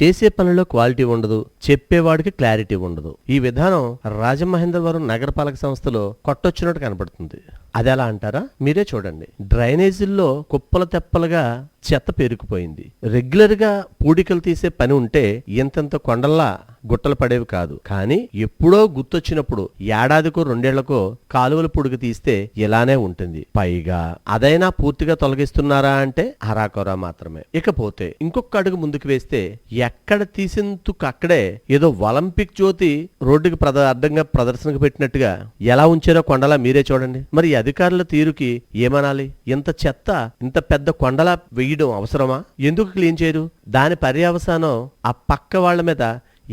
చేసే పనిలో క్వాలిటీ ఉండదు, చెప్పేవాడికి క్లారిటీ ఉండదు. ఈ విధానం రాజమహేంద్రవరం నగరపాలక సంస్థలో కొట్టొచ్చినట్టు కనపడుతుంది. అది ఎలా అంటారా? మీరే చూడండి. డ్రైనేజీల్లో కుప్పల తెప్పలుగా చెత్త పేరుకుపోయింది. రెగ్యులర్ గా పూడికలు తీసే పని ఉంటే ఇంతంత కొండల్లా గుట్టలు పడేవి కాదు. కానీ ఎప్పుడో గుర్తొచ్చినప్పుడు ఏడాదికో రెండేళ్లకో కాలువల పుడుగు తీస్తే ఇలానే ఉంటుంది. పైగా అదైనా పూర్తిగా తొలగిస్తున్నారా అంటే హరాకొరా మాత్రమే. ఇకపోతే ఇంకొక అడుగు ముందుకు వేస్తే ఎక్కడ తీసినందుకు అక్కడే ఏదో ఒలింపిక్ జ్యోతి రోడ్డుకి అడ్డంగా ప్రదర్శనకు పెట్టినట్టుగా ఎలా ఉంచారో కొండలా మీరే చూడండి. మరి అధికారుల తీరుకి ఏమనాలి? ఇంత చెత్త ఇంత పెద్ద కొండలా వేయడం అవసరమా? ఎందుకు క్లీన్ చేయరు? దాని పర్యవసానం ఆ పక్క వాళ్ల మీద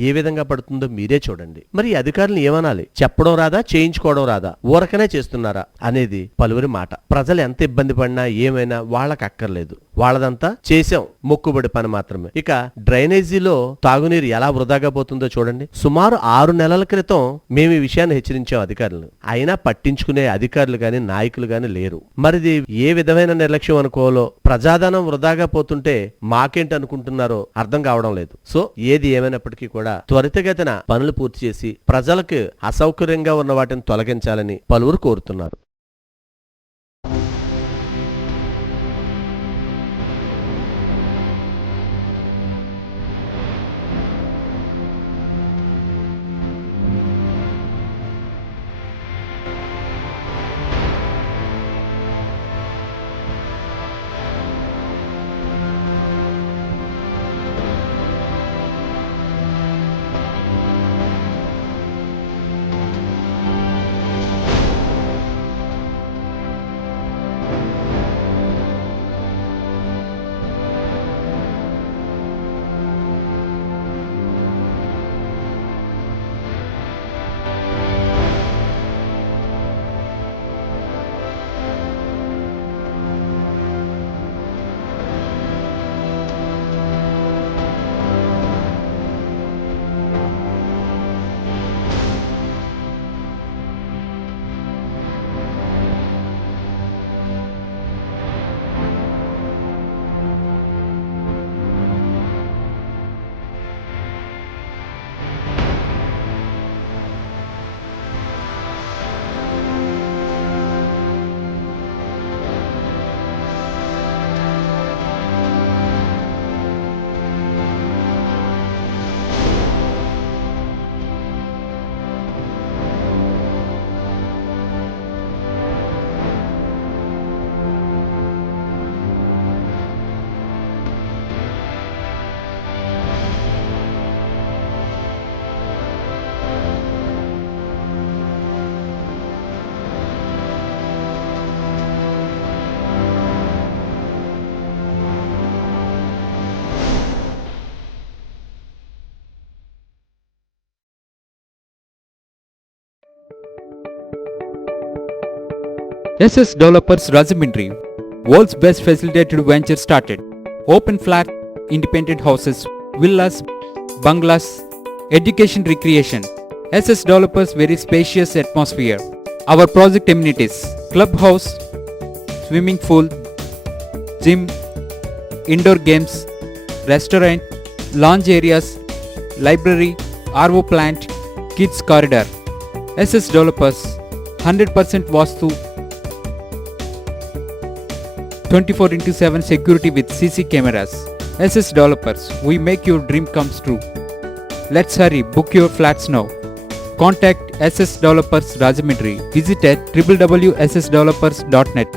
ఏ విధంగా పడుతుందో మీరే చూడండి. మరి అధికారులు ఏమనాలి? చెప్పడం రాదా, చేయించుకోవడం రాదా, ఊరకనే చేస్తున్నారా అనేది పలువురి మాట. ప్రజలు ఎంత ఇబ్బంది పడినా ఏమైనా వాళ్ళకి అక్కర్లేదు. వాళ్ళదంతా చేసాం మొక్కుబడి పని మాత్రమే. ఇక డ్రైనేజీలో తాగునీరు ఎలా వృధాగా పోతుందో చూడండి. సుమారు 6 నెలల క్రితం మేము ఈ విషయాన్ని హెచ్చరించాం అధికారులను. అయినా పట్టించుకునే అధికారులు గాని నాయకులు గాని లేరు. మరిది ఏ విధమైన నిర్లక్ష్యం అనుకోవాలో, ప్రజాధనం వృధాగా పోతుంటే మాకేంటి అనుకుంటున్నారో అర్థం కావడం లేదు. సో ఏది ఏమైనప్పటికీ కూడా త్వరితగతిన పనులు పూర్తి చేసి ప్రజలకు అసౌకర్యంగా ఉన్న వాటిని తొలగించాలని పలువురు కోరుతున్నారు. SS Developers Rajahmundry, world's best facilitated venture started. Open flat, independent houses, villas, bungalows, education recreation. SS Developers very spacious atmosphere. Our project amenities: clubhouse, swimming pool, gym, indoor games, restaurant, lounge areas, library, RO plant, kids corridor. SS Developers 100% Vastu, 24/7 security with CC cameras. SS Developers, we make your dream comes true. Let's hurry, book your flats now. Contact SS Developers Rajahmundry. Visit at www.ssdevelopers.net.